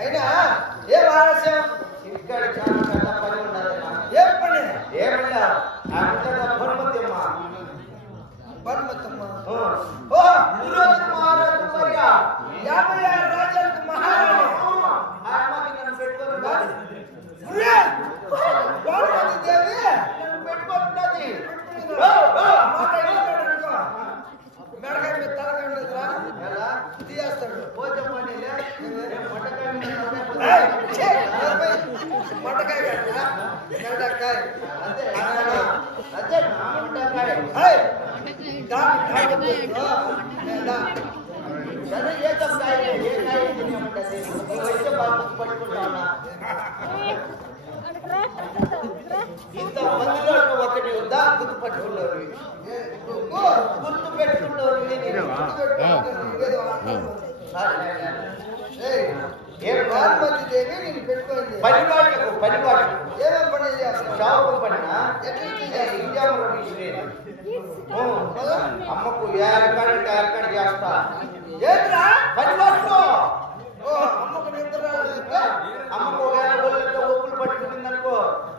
అయినా ఏ ఆలస్యం ఇక్కడ చాలా పెద్ద పని ఉన్నది. ఏం పని? ఏమన్నా పనుమతమ్మ మహారాజు మరియ 56 రాజ్యాలకు మహారాణి నన్ను పెట్టుకుంటున్నది. దేవి నన్ను పెట్టుకుంటున్నది. మెడకాయ మీద తలకాయ ఉండదురా ఎలా తీయేస్తాడు పోతమ్మని మొట్టకాయ కట్టా గంటకాయ అదే అదే మొట్టకాయ సరే ఏ తప్పకాయ ఏ కాయ అయితే పట్టుకుంటానా ఇంత మందిలో ఒకటి ఉందా గుర్తు పట్టుకున్నారు గుర్తు పెట్టుకున్నారు దేవి నేను పెట్టుకోండి పనిపాటకు ఏమేమి పని షాపు పని అమ్మకు ఏరకాడికి ఏరకాడి చేస్తా ఏంద్రా పనిపాటుకో అమ్మకు నిద్ర అమ్మకు ఒళ్ళంతా ఒప్పులు పట్టుకుంటుంది అనుకో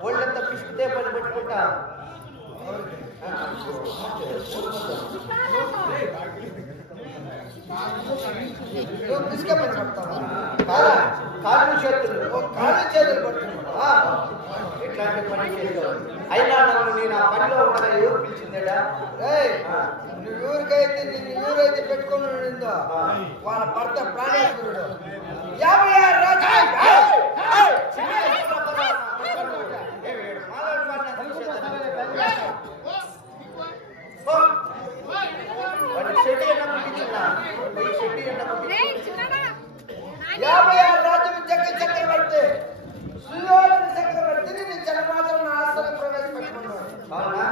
ఒళ్ళంతా పిసికితే పని పట్టుకుంటా కాళ్ళు చేతులు పడుతున్నా ఎట్లాంటి పని చేసావు అయినా నన్ను నేను ఆ పనిలో ఉండగా ఎవరు పిలిచిందేడా నువ్వు ఊరికైతే నిన్ను ఊరైతే పెట్టుకుని ఉండిందో వాళ్ళ భర్త ప్రాణేశ్వరుడు 56 రాజ్యం చక్రవర్తి సుయోధన చక్రవర్తి నేను చక్రరాజులను ఆస్థానం ప్రవేశపెట్టుకున్నాను. అవునా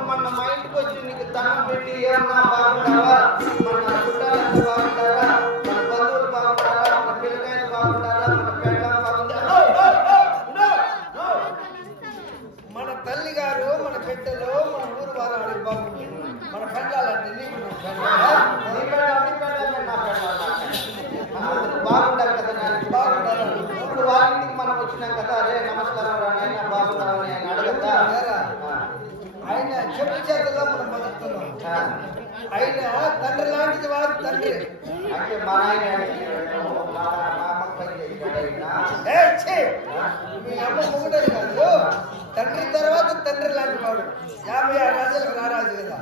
మొన్న మా ఇంటికి వచ్చి నీకు దండం పెట్టి ఏమన్నా బాగుంటావా మన చుట్టాలంతా బాగుంటారా మన బంధువులు బాగుంటారా మన పిల్లకాయలు బాగుంటారా మన పెళ్ళం బాగుంటారా మన తల్లి గారు మన బిడ్డలు మన ఊరు వారు బాగుంటుంది మన పెళ్ళాలంటే బాగుంటారు కదా నాకు బాగుంటారు ఇప్పుడు వారికి మనం వచ్చినాం కదా అరే నమస్కారం రాయన బాగున్నామని ఆయన అడగద్దా ఆయన చెప్పు చేతల్లో మనం బతుకుతున్నాం. ఆయన తండ్రి లాంటిది వాడు తండ్రి అంటే మా ఆయన మీ అమ్మ మొగుడని కాదు తండ్రి తర్వాత తండ్రి లాంటి వాడు 56 రాజ్యాలకు రారాజు కదా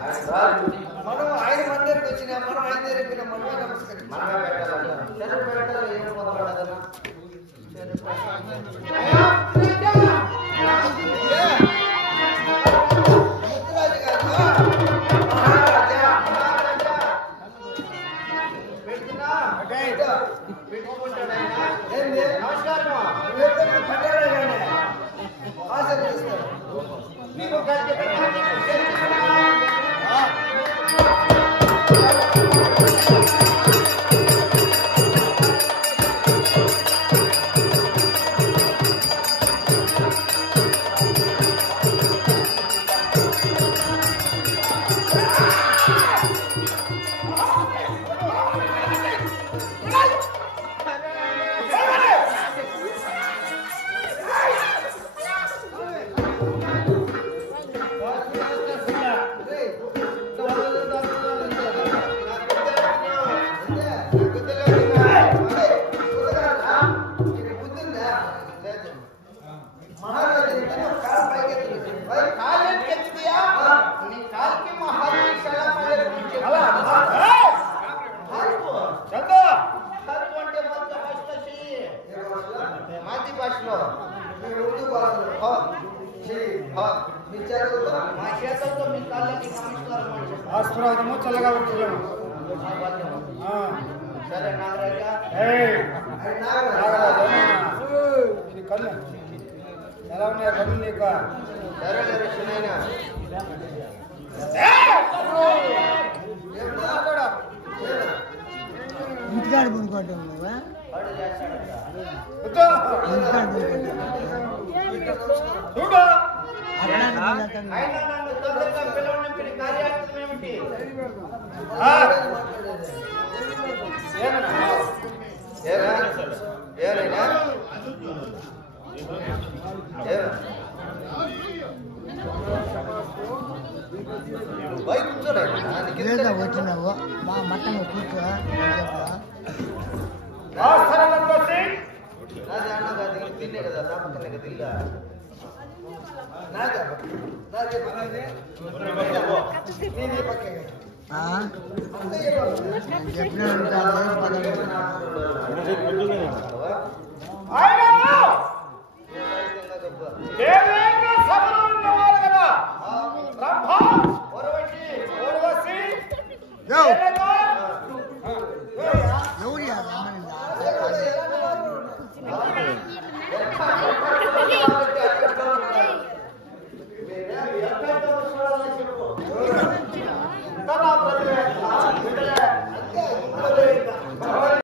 మనం ఆయన మందిరికి వచ్చినా మనం ఆయన దగ్గరికి మనమే నమస్కరించాం. ఆశీర్వాదము చల్లగా వచ్చాము. సరే నాగరాజ కన్ను ఎలా ఉన్నాయి కన్ను నీకు సరే ఇంటికాడ కొనుక్కోవటం చూడు అయినా నన్ను తొందరగా పిలవని కార్యార్థం ఏమిటి? వచ్చినావు మా మటన్ కూర్చో తిన్నే కదా పక్కనే కదా ఇల్లు చెప్పిన